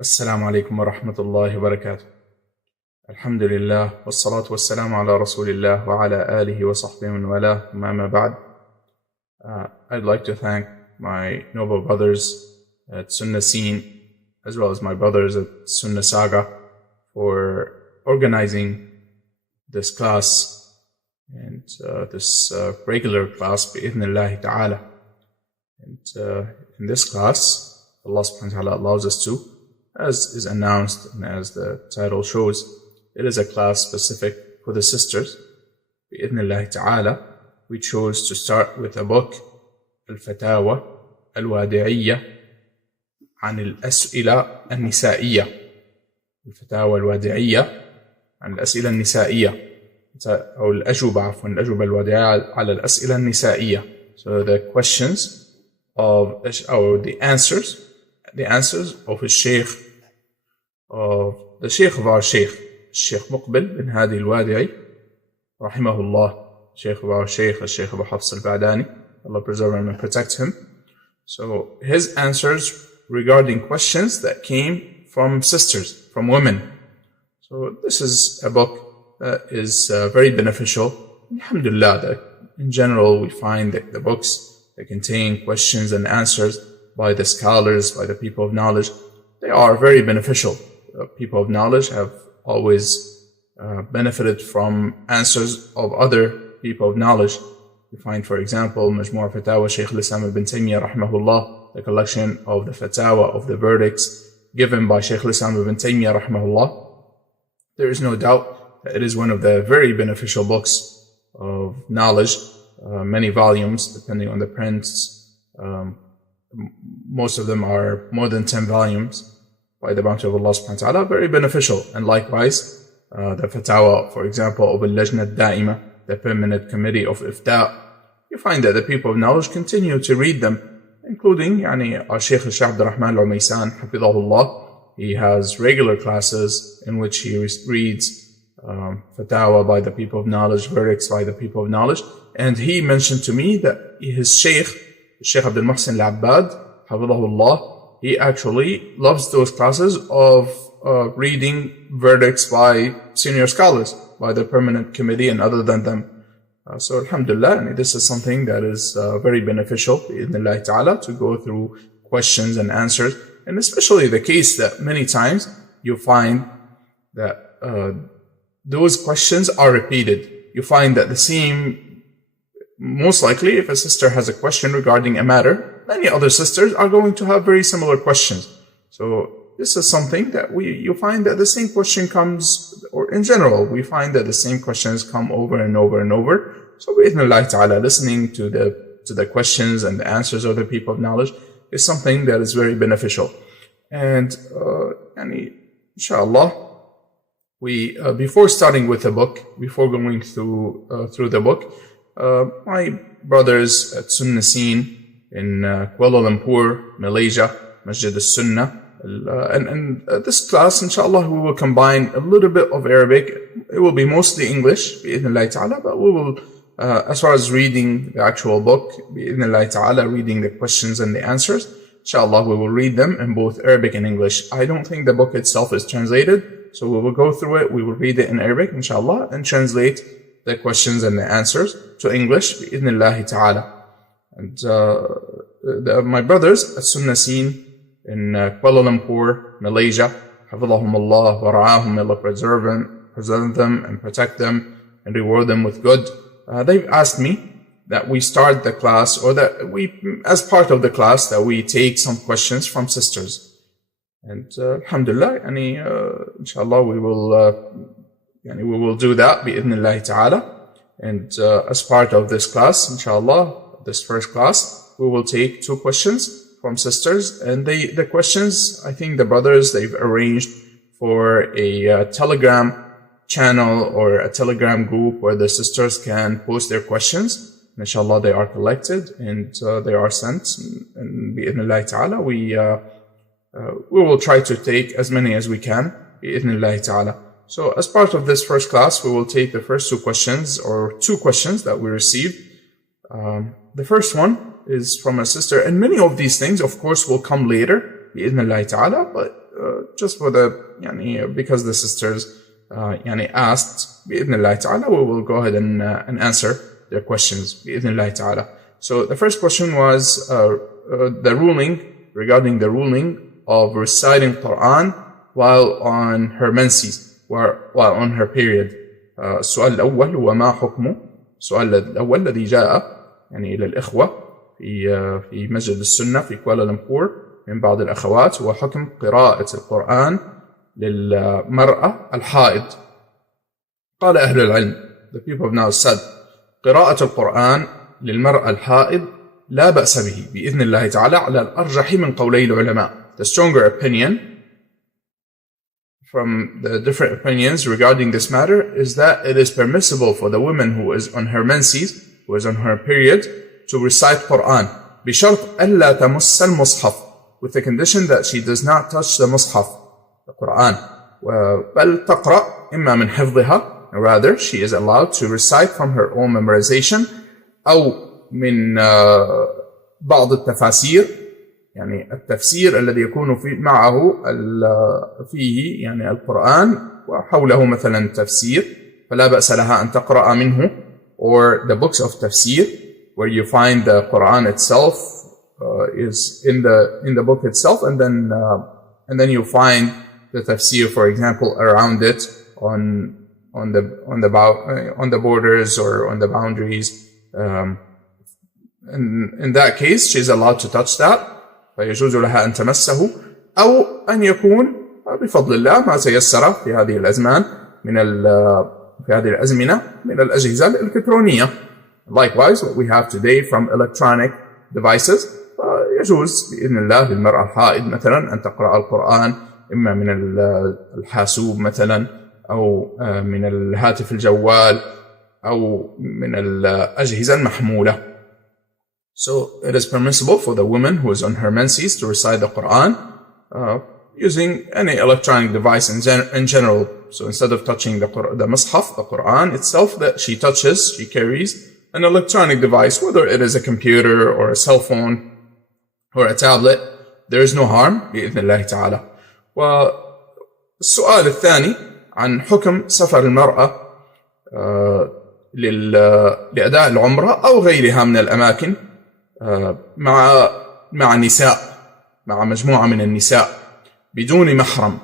السلام عليكم ورحمة الله وبركاته. الحمد لله والصلاة والسلام على رسول الله وعلى آله وصحبه ومن والاه. أما بعد, I'd like to thank my noble brothers at Sunnah Scene as well as my brothers at Sunnah Saga for organizing this class and this regular class bi'idhnillahi ta'ala. And in this class, Allah subhanahu wa ta'ala allows us to, as is announced and as the title shows, it is a class specific for the sisters. Bi-idhnillahi ta'ala, we chose to start with a book, Al-Fatawa Al-Wadi'iyya عن الأسئلة النسائية. الفتاوى الوادعية عن الأسئلة النسائية أو الأجوبة الوادعية على الأسئلة النسائية. So the questions of, or the answers of the Shaykh of our Shaykh Muqbil bin Hadi al-Wadi'i rahimahullah, Shaykh of our Shaykh Abu Hafs al-Ba'dani, Allah preserve him and protect him. So his answers regarding questions that came from sisters, from women. So this is a book that is very beneficial. Alhamdulillah, that in general we find that the books that contain questions and answers by the scholars, by the people of knowledge, they are very beneficial. People of knowledge have always benefited from answers of other people of knowledge. You find, for example, Majmu' Fatawa Shaykh al-Islam ibn Taymiyyah rahimahullah, the collection of the fatawa, of the verdicts given by Shaykh al-Islam ibn Taymiyyah rahimahullah. There is no doubt that it is one of the very beneficial books of knowledge, many volumes depending on the prints. Most of them are more than 10 volumes by the bounty of Allah subhanahu wa ta'ala, very beneficial. And likewise, the fatawa, for example, of al-Lajna al-Da'ima, the permanent committee of Ifta', you find that the people of knowledge continue to read them, including our Shaykh Abdul Rahman al-Umaysan, hafidhahullah. He has regular classes in which he reads fatawa by the people of knowledge, verdicts by the people of knowledge. And he mentioned to me that his Shaykh Abdul Muhsin al-Abbad, hafidhahullah, he actually loves those classes of reading verdicts by senior scholars, by the permanent committee and other than them. So alhamdulillah, this is something that is very beneficial, bi'idhnillahi ta'ala, to go through questions and answers. And especially the case that many times you find that those questions are repeated. You find that the same, most likely if a sister has a question regarding a matter, many other sisters are going to have very similar questions. So this is something that you find that the same question comes, or in general, we find that the same questions come over and over and over. So bi'idhnillahi ta'ala, listening to the questions and the answers of the people of knowledge is something that is very beneficial. And inshallah, we before starting with the book, before going through the book, my brothers at Sunnah Scene in Kuala Lumpur, Malaysia, Masjid al-Sunnah, and this class, inshallah, we will combine a little bit of Arabic. It will be mostly English, bi'idhnillahi ta'ala, but we will, as far as reading the actual book, bi'idhnillahi ta'ala, reading the questions and the answers, inshallah, we will read them in both Arabic and English. I don't think the book itself is translated, so we will go through it, we will read it in Arabic, inshallah, and translate the questions and the answers to English, bi'idhnillahi ta'ala. And my brothers at Sunnah Scene in Kuala Lumpur, Malaysia, hafidhahumullah wa ra'ahum, Allah preserve them and protect them and reward them with good. They've asked me that we start the class, or that we, as part of the class, that we take some questions from sisters. And alhamdulillah, inshallah, we will do that bi'idhnillahi ta'ala. And as part of this class, inshallah, this first class, we will take 2 questions from sisters. And the questions, I think the brothers, they've arranged for a Telegram channel or a Telegram group where the sisters can post their questions. Inshallah, they are collected and they are sent. And bi'idhnillahi ta'ala, we will try to take as many as we can, bi'idhnillahi ta'ala. So as part of this first class, we will take the first 2 questions, or 2 questions that we received. The first one is from a sister, and many of these things, of course, will come later, bi'idhnillahi ta'ala, but just for the, because the sisters asked, بإذن ta'ala, we will go ahead and answer their questions, بإذن ta'ala. So the first question was regarding the ruling of reciting Quran while on her menses, while on her period. السؤال الأول هو ما حكمه؟ السؤال الأول الذي جاء إلى الإخوة في مسجد السنة في كوالالمبور من بعض الأخوات هو حكم قراءة القرآن للمرأة الحائض. قال أهل العلم, the people have now said, قراءة القرآن للمرأة الحائض لا بأس به بإذن الله تعالى على الأرجح من قولي العلماء. The stronger opinion from the different opinions regarding this matter is that it is permissible for the woman who is on her menses, who is on her period, to recite Quran بشرط ألا تمس المصحف, with the condition that she does not touch the mushaf, the Quran. بل تقرأ إما من حفظها, rather she is allowed to recite from her own memorization, أو من بعض التفاسير, التفسير الذي يكون معه فيه القرآن وحوله مثلا تفسير, فلا بأس لها أن تقرأ منه, or the books of tafsir where you find the Quran itself is in the book itself, and then you find the tafsir, for example, around it on the borders or on the boundaries. In that case, she is allowed to touch that. فيجوز لها أن تمسه, أو أن يكون بفضل الله ما تيسر في هذه الأزمان في هذه الأزمنة من الأجهزة الإلكترونية. Likewise, what we have today from electronic devices, يجوز بإذن الله للمرأة الحائض مثلا أن تقرأ القرآن إما من الحاسوب مثلا, أو من الهاتف الجوال, أو من الأجهزة المحمولة. So it is permissible for the woman who is on her menses to recite the Quran using any electronic device in general. So instead of touching the mushaf, the Quran itself, that she touches, she carries an electronic device, whether it is a computer or a cell phone or a tablet. There is no harm بإذن الله تعالى. والسؤال الثاني عن حكم سفر المرأة لأداء العمرة أو غيرها من الأماكن مع نساء, مع مجموعة من النساء بدون محرم.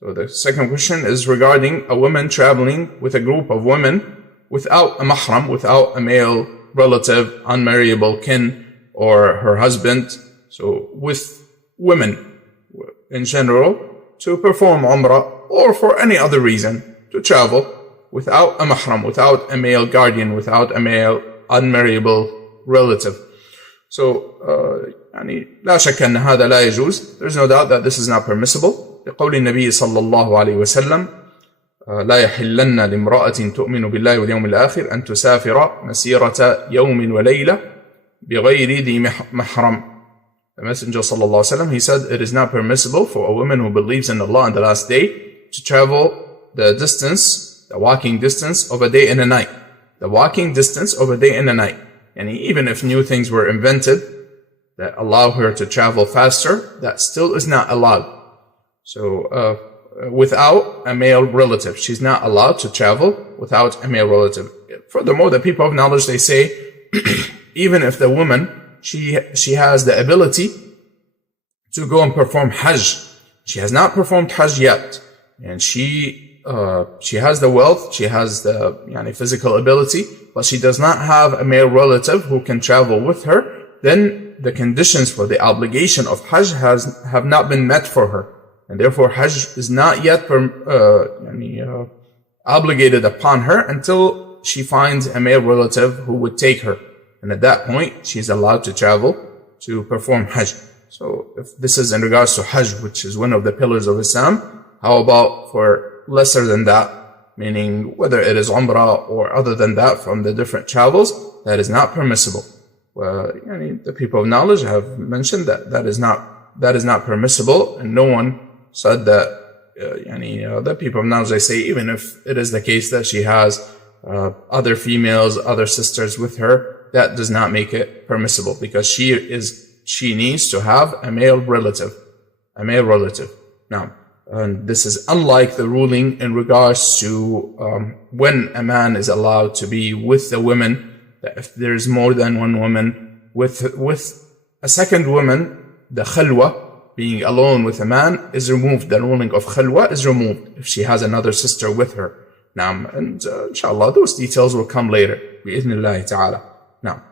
So the second question is regarding a woman traveling with a group of women without a mahram, without a male relative, unmarriable kin, or her husband. So with women in general to perform umrah, or for any other reason to travel without a mahram, without a male guardian, without a male unmarriable relative. So لا شك أن هذا لا يجوز. There's no doubt that this is not permissible. لقول النبي صلى الله عليه وسلم لا يحلن لامرأة تؤمن بالله واليوم الآخر أن تسافر مسيرة يوم وليلة بغير ذي محرم. The Messenger صلى الله عليه وسلم, he said, it is not permissible for a woman who believes in Allah and the last day to travel the distance, the walking distance of a day and a night. The walking distance of a day and a night. And even if new things were invented that allow her to travel faster, that still is not allowed. So without a male relative, she's not allowed to travel without a male relative. Furthermore, the people of knowledge, they say, even if the woman, she has the ability to go and perform Hajj, she has not performed Hajj yet, and she has the wealth, she has the physical ability, but she does not have a male relative who can travel with her, then the conditions for the obligation of Hajj have not been met for her. And therefore Hajj is not yet obligated upon her until she finds a male relative who would take her. And at that point, she's allowed to travel to perform Hajj. So if this is in regards to Hajj, which is one of the pillars of Islam, how about for lesser than that? Meaning whether it is Umrah or other than that from the different travels, that is not permissible. Well, the people of knowledge have mentioned that that is not permissible, and no one said that. The people of knowledge, they say, even if it is the case that she has other females, other sisters with her, that does not make it permissible, because she needs to have a male relative. Now, and this is unlike the ruling in regards to when a man is allowed to be with the women, that if there is more than one woman, with a second woman, the khalwa, being alone with a man, is removed. The ruling of khalwa is removed if she has another sister with her. Now, and inshallah, those details will come later, bi'idhnillahi ta'ala. Now,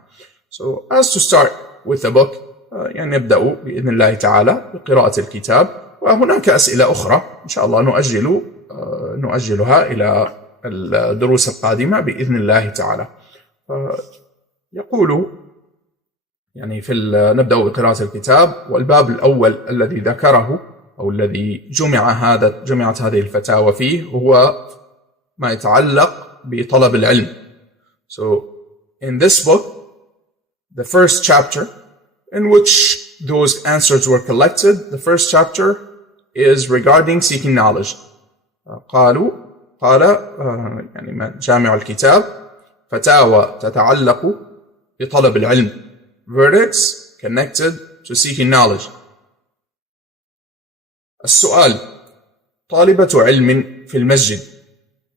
so as to start with the book, يعني نبدأ بإذن الله تعالى بقراءة الكتاب، وهناك أسئلة أخرى إن شاء الله نؤجلها إلى الدروس القادمة بإذن الله تعالى. يقول يعني نبدأ بقراءة الكتاب، والباب الأول الذي ذكره أو الذي جمعت هذه الفتاوى فيه هو ما يتعلق بطلب العلم. So in this book, the first chapter in which those answers were collected, the first chapter is regarding seeking knowledge. قال يعني جامع الكتاب فتاوى تتعلق بطلب العلم, verdicts connected to seeking knowledge. السؤال: طالبة علم في المسجد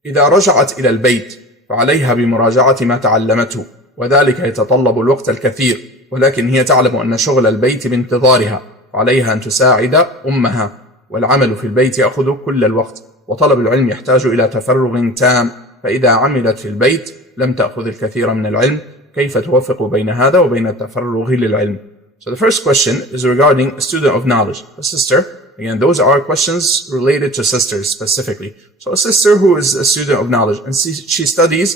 إذا رجعت إلى البيت فعليها بمراجعة ما تعلمته، وذلك يتطلب الوقت الكثير، ولكن هي تعلم أن شغل البيت بانتظارها، وعليها أن تساعد أمها، والعمل في البيت يأخذ كل الوقت، وطلب العلم يحتاج إلى تفرغ تام، فإذا عملت في البيت لم تأخذ الكثير من العلم، كيف توفق بين هذا وبين التفرغ للعلم? So the first question is regarding a student of knowledge, a sister. Again, those are questions related to sisters specifically. So a sister who is a student of knowledge and she studies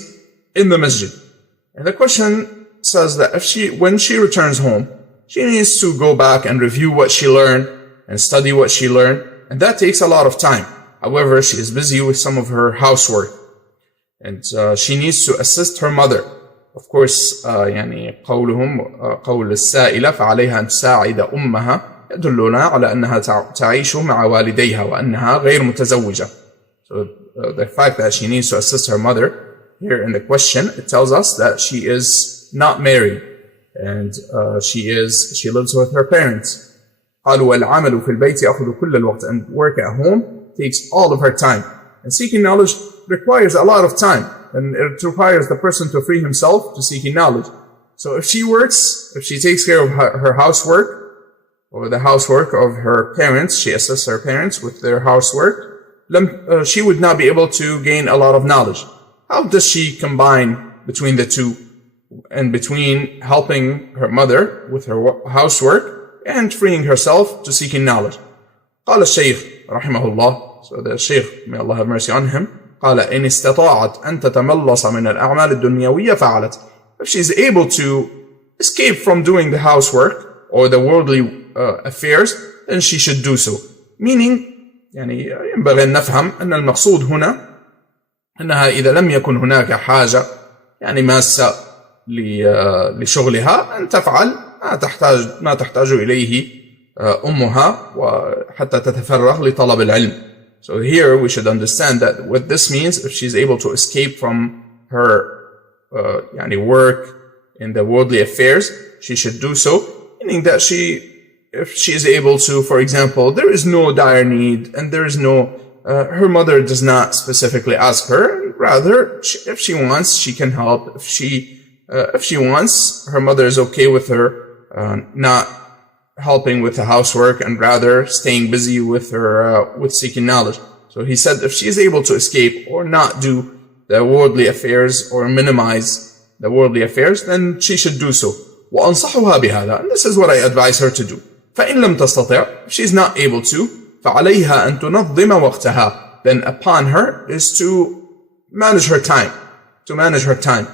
in the masjid. And the question says that when she returns home, she needs to go back and review what she learned and study what she learned. And that takes a lot of time. However, she is busy with some of her housework. And she needs to assist her mother. Of course, يعني قول السائلة فعليها أن تساعد أمها يدلنا على أنها تعيش مع والديها وأنها غير متزوجة. So the fact that she needs to assist her mother here in the question, it tells us that she is not married and she lives with her parents. قالوا والعمل في البيت يأخذ كل الوقت, and work at home takes all of her time. And seeking knowledge requires a lot of time, and it requires the person to free himself to seeking knowledge. So if she works, if she takes care of her housework or the housework of her parents, she assists her parents with their housework, she would not be able to gain a lot of knowledge. How does she combine between the two and between helping her mother with her housework and freeing herself to seeking knowledge? قال الشيخ رحمه الله, so the Shaykh, may Allah have mercy on him, قال إن استطاعت أن تتملص من الأعمال الدنيوية فعلت. If she is able to escape from doing the housework or the worldly affairs, then she should do so. Meaning, يعني ينبغي أن نفهم أن المقصود هنا أنها إذا لم يكن هناك حاجة يعني ماسة لشغلها أن تفعل ما تحتاج إليه أمها وحتى تتفرغ لطلب العلم. So here we should understand that what this means, if she's able to escape from her work in the worldly affairs, she should do so, meaning that if she is able to, for example, there is no dire need and there is no, her mother does not specifically ask her, rather, if she wants, she can help. If she wants, her mother is okay with her not helping with the housework and rather staying busy with her with seeking knowledge. So he said if she is able to escape or not do the worldly affairs or minimize the worldly affairs, then she should do so. وأنصحها بهذا, and this is what I advise her to do. فإن لم تستطع, if she is not able to, فعليها أن تنظم وقتها, then upon her is to manage her time,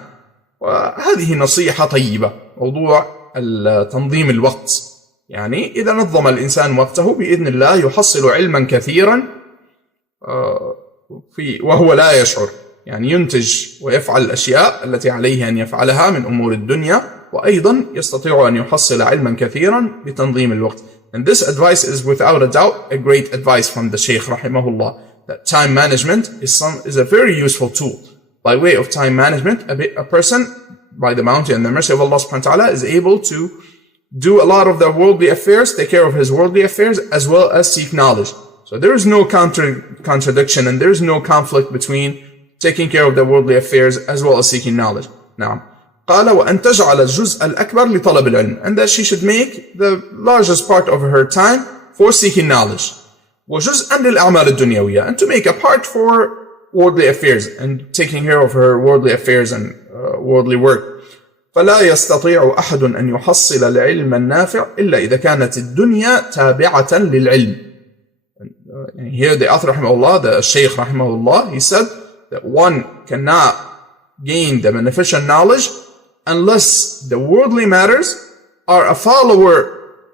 وهذه نصيحة طيبة, موضوع تنظيم الوقت. يعني إذا نظم الإنسان وقته بإذن الله يحصل علما كثيرا وهو لا يشعر, يعني ينتج ويفعل الأشياء التي عليه أن يفعلها من أمور الدنيا, وأيضا يستطيع أن يحصل علما كثيرا بتنظيم الوقت. And this advice is without a doubt a great advice from the Shaykh rahimahullah, that time management is a very useful tool. By way of time management, a person, by the bounty and the mercy of Allah subhanahu wa ta'ala, is able to do a lot of the worldly affairs, take care of his worldly affairs, as well as seek knowledge. So there is no contradiction and there is no conflict between taking care of the worldly affairs as well as seeking knowledge. Now, قال وأن تجعل الجزء الأكبر لطلب العلم, and that she should make the largest part of her time for seeking knowledge. وجزءا للأعمال الدنيوية, and to make a part for worldly affairs and taking care of her worldly affairs and worldly work. فلا يستطيع أحد أن يحصل العلم النافع إلا إذا كانت الدنيا تابعة للعلم. And here the author rahimahullah, the Shaykh rahimahullah, he said that one cannot gain the beneficial knowledge unless the worldly matters are a follower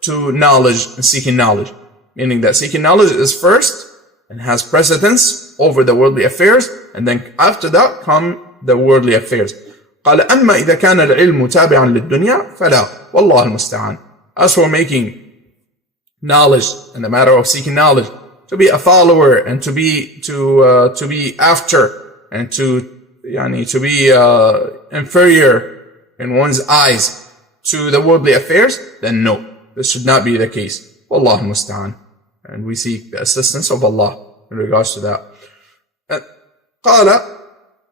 to knowledge and seeking knowledge. Meaning that seeking knowledge is first and has precedence over the worldly affairs, and then after that come the worldly affairs. قال أما إذا كان العلم تابعا للدنيا فلا والله المستعان. As for making knowledge and the matter of seeking knowledge to be a follower and to be after and to be inferior in one's eyes to the worldly affairs, then no, this should not be the case. Wallahu musta'an. And we seek the assistance of Allah in regards to that. قال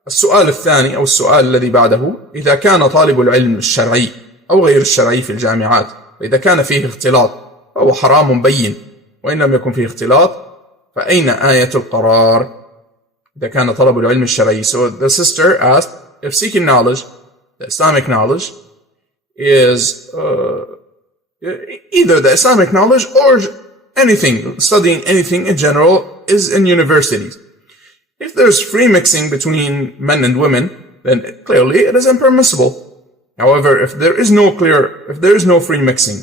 السؤال الثاني أو السؤال الذي بعده: إذا كان طالب العلم الشرعي أو غير الشرعي في الجامعات، وإذا كان فيه اختلاط فهو حرام بين، وإن لم يكن فيه اختلاط فأين آية القرار؟ إذا كان طلب العلم الشرعي. So the sister asked if seeking knowledge, the Islamic knowledge, is either the Islamic knowledge or anything, studying anything in general, is in universities. If there's free mixing between men and women, then clearly it is impermissible. However, if there is no free mixing,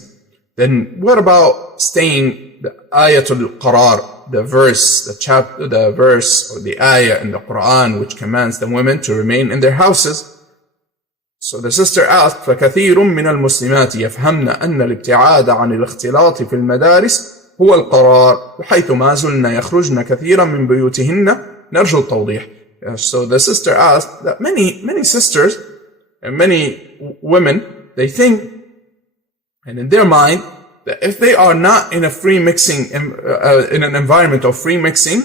then what about staying the ayatul qarar, the verse, the verse or the ayah in the Quran which commands the women to remain in their houses? So the sister asked: فَكَثِيرٌ مِّنَ الْمُسْلِمَاتِ يَفْهَمْنَ أَنَّ الْابْتِعَادَ عَنِ الْاخْتِلَاطِ فِي الْمَدَارِسِ هو القرار وحيث ما زلن يخرجن كثيرا من بيوتهن نرجو التوضيح. So the sister asked that many sisters and many women, they think, and in their mind, that if they are not in a free mixing, in an environment of free mixing,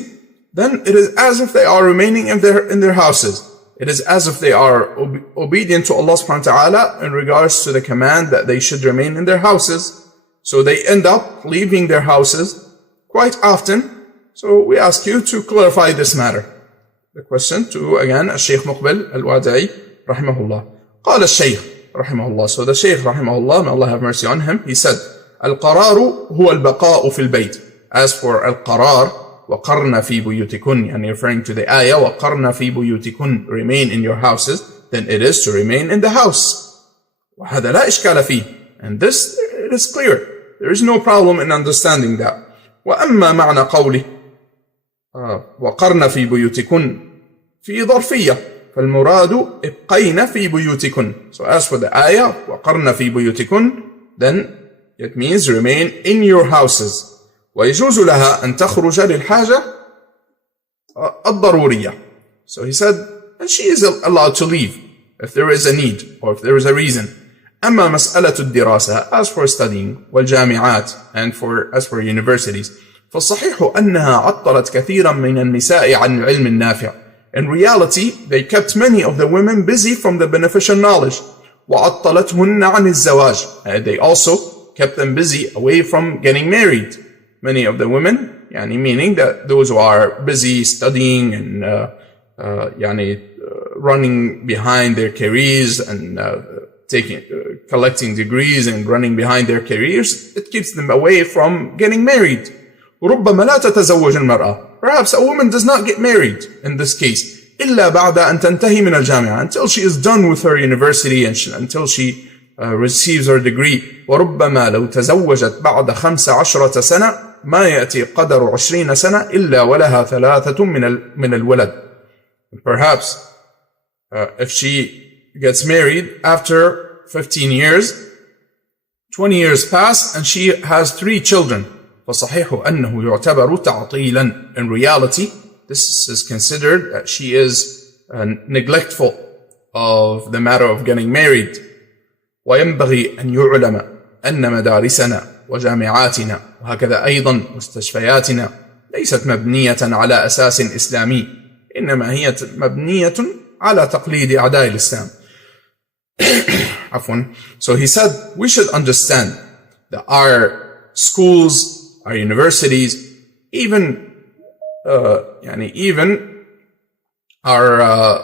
then it is as if they are remaining in their houses. It is as if they are obedient to Allah subhanahu wa ta'ala in regards to the command that they should remain in their houses. So they end up leaving their houses quite often. So we ask you to clarify this matter. The question to, again, Shaykh Muqbil al-Wadi'i rahimahullah. قال الشيخ رحمه الله. So the Shaykh rahimahullah, may Allah have mercy on him, he said: القرار هو البقاء في البيت. As for القرار, وقرن في بيوتكن, and referring to the ayah, وقرن في بيوتكن, remain in your houses, then it is to remain in the house. وهذا لا إشكال فيه. And this, it is clear. There is no problem in understanding that. وأما معنى قوله وقرن في بيوتكن في ظرفية فالمراد ابقين في بيوتكن. So as for the ayah وقرن في بيوتكن, then it means remain in your houses. ويجوز لها أن تخرج للحاجة الضرورية. So he said, and she is allowed to leave if there is a need or if there is a reason. أما مسألة الدراسة, as for studying, والجامعات, and as for universities, فالصحيح أنها عطلت كثيرا من النساء عن العلم النافع. In reality, they kept many of the women busy from the beneficial knowledge. وعطلتهن عن الزواج. They also kept them busy away from getting married. Many of the women, meaning that those who are busy studying and running behind their careers and collecting degrees and running behind their careers, it keeps them away from getting married. ربما لا تتزوج المرأة. Perhaps a woman does not get married in this case إلا بعد أن تنتهي من الجامعة, until she is done with her university and until she receives her degree. وربما لو تزوجت بعد 15 سنة ما يأتي قدر 20 سنة إلا ولها 3 من الولد. Perhaps if she gets married after 15 years, 20 years pass and she has 3 children. فصحيح أنه يعتبر تعطيلا. In reality, this is considered that she is neglectful of the matter of getting married. وينبغي أن يعلم أن مدارسنا وجامعاتنا وهكذا أيضا مستشفياتنا ليست مبنية على أساس إسلامي إنما هي مبنية على تقليد أعداء الإسلام. So he said we should understand that our schools, our universities, even our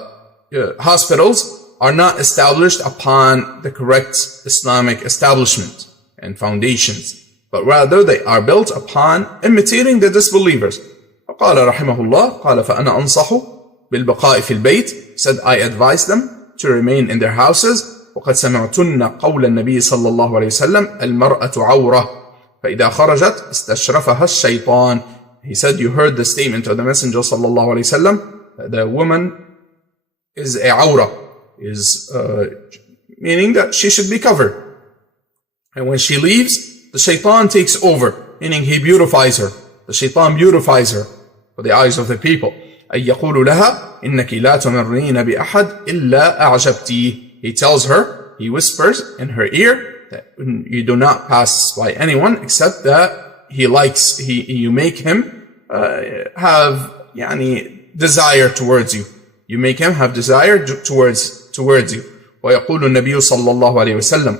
hospitals are not established upon the correct Islamic establishment and foundations, but rather they are built upon imitating the disbelievers. قال رحمه الله قال فأنا أنصح بالبقاء في البيت, said I advise them to remain in their houses. وقد سمعتن قول النبي صلى الله عليه وسلم المرأة عورة فإذا خرجت استشرفها الشيطان. He said you heard the statement of the Messenger صلى الله عليه وسلم that the woman is a awra, is meaning that she should be covered, and when she leaves the shaitan takes over, meaning he beautifies her. The shaitan beautifies her for the eyes of the people. أن يقول لها إنك لا تمرين بأحد إلا أعجبتيه. He tells her, he whispers in her ear that you do not pass by anyone except that he likes, you make him have desire towards you. You make him have desire towards you. ويقول النبي صلى الله عليه وسلم,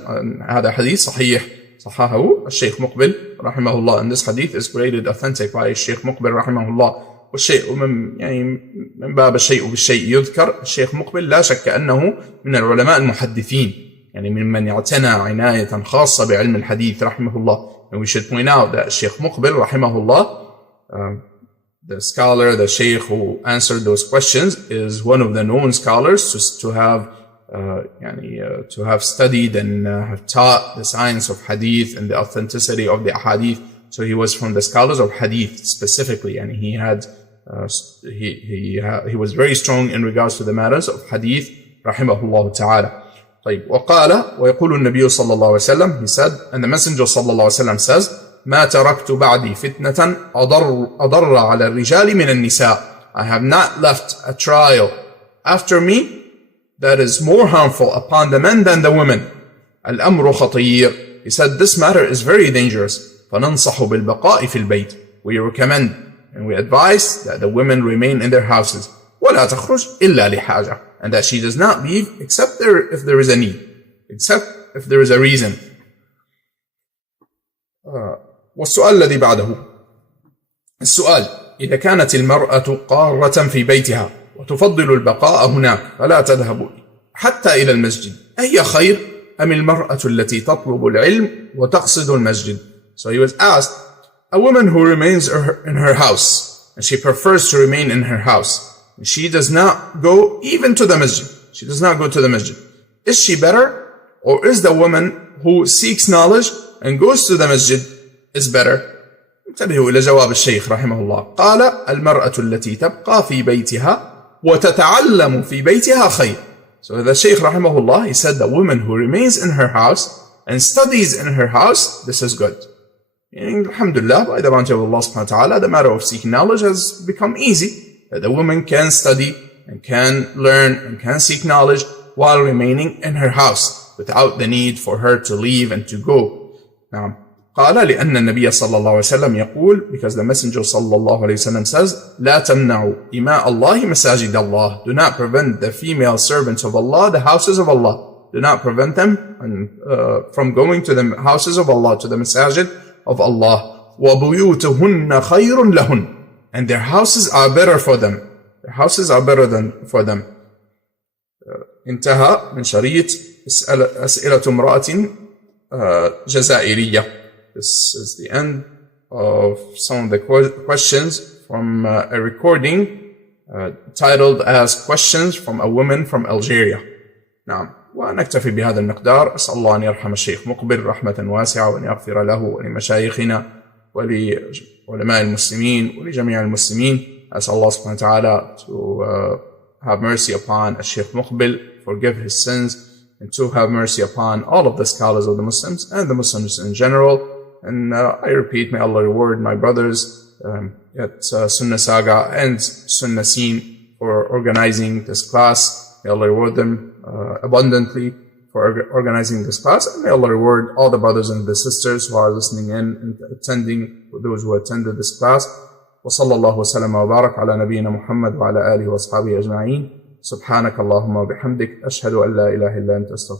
هذا حديث صحيح صححه الشيخ مقبل رحمه الله, and this hadith is graded authentic by الشيخ مقبل رحمه الله. والشيء من باب الشيء بالشيء يذكر. الشيخ مقبل لا شك أنه من العلماء المحدثين, ممن اعتنى عناية خاصة بعلم الحديث رحمه الله. And we should point out that Shaykh Muqbil rahimahullah, the scholar, the Shaykh who answered those questions, is one of the known scholars to have studied and have taught the science of hadith and the authenticity of the hadith. So he was from the scholars of hadith specifically, and he had he was very strong in regards to the matters of hadith rahimahullah ta'ala. طيب وقال ويقول النبي صلى الله عليه وسلم, he said, and the Messenger صلى الله عليه وسلم says, ما تركت بعدي فتنة أضر على الرجال من النساء. I have not left a trial after me that is more harmful upon the men than the women. الأمر خطير. He said this matter is very dangerous. فننصح بالبقاء في البيت. We recommend and we advise that the women remain in their houses. ولا تخرج إلا لحاجة. And that she does not leave except if there is a need, except if there is a reason. والسؤال الذي بعده, السؤال إذا كانت المرأة قارة في بيتها وتفضل البقاء هناك فلا تذهب حتى إلى المسجد, أي خير أم المرأة التي تطلب العلم وتقصد المسجد? So he was asked, a woman who remains in her house and she prefers to remain in her house, she does not go even to the masjid. She does not go to the masjid. Is she better, or is the woman who seeks knowledge and goes to the masjid is better? انتبهوا إلى جواب الشيخ رحمه الله. قال المرأة التي تبقى في بيتها وتتعلم في بيتها خير. So the Shaykh رحمه الله, he said the woman who remains in her house and studies in her house, this is good. And alhamdulillah, by the bounty of Allah subhanahu wa ta'ala, the matter of seeking knowledge has become easy. That the woman can study and can learn and can seek knowledge while remaining in her house without the need for her to leave and to go. Now, قال لأن النبي صلى الله عليه وسلم يقول, because the Messenger صلى الله عليه وسلم says, لا تمنعوا إماء الله مساجد الله. Do not prevent the female servants of Allah, the houses of Allah. Do not prevent them from going to the houses of Allah, to the masajid of Allah. وَبُيُوتُهُنَّ خَيْرٌ لَهُنَّ. And their houses are better for them. Their houses are better for them. انتهى من شريط أسئلة امرأة جزائرية. This is the end of some of the questions from a recording titled as Questions from a Woman from Algeria. نعم. ونكتفي بهذا المقدار. أسأل الله أن يرحم الشيخ مقبل رحمة واسعة وأن يغفر له ولمشايخنا ولعلماء المسلمين ولجميع المسلمين. أسأل الله سبحانه وتعالى to have mercy upon Shaykh Muqbil, forgive his sins, and to have mercy upon all of the scholars of the Muslims and the Muslims in general. And I repeat, may Allah reward my brothers at Sunnah Saga and Sunnah Scene for organizing this class. May Allah reward them abundantly for organizing this class, and may Allah reward all the brothers and the sisters who are listening in and attending, those who attended this class. وصلى الله وسلم وبارك على نبينا محمد وعلى آله وأصحابه أجمعين. سبحانك اللهم وبحمدك أشهد أن لا إله إلا أنت أستغفرك.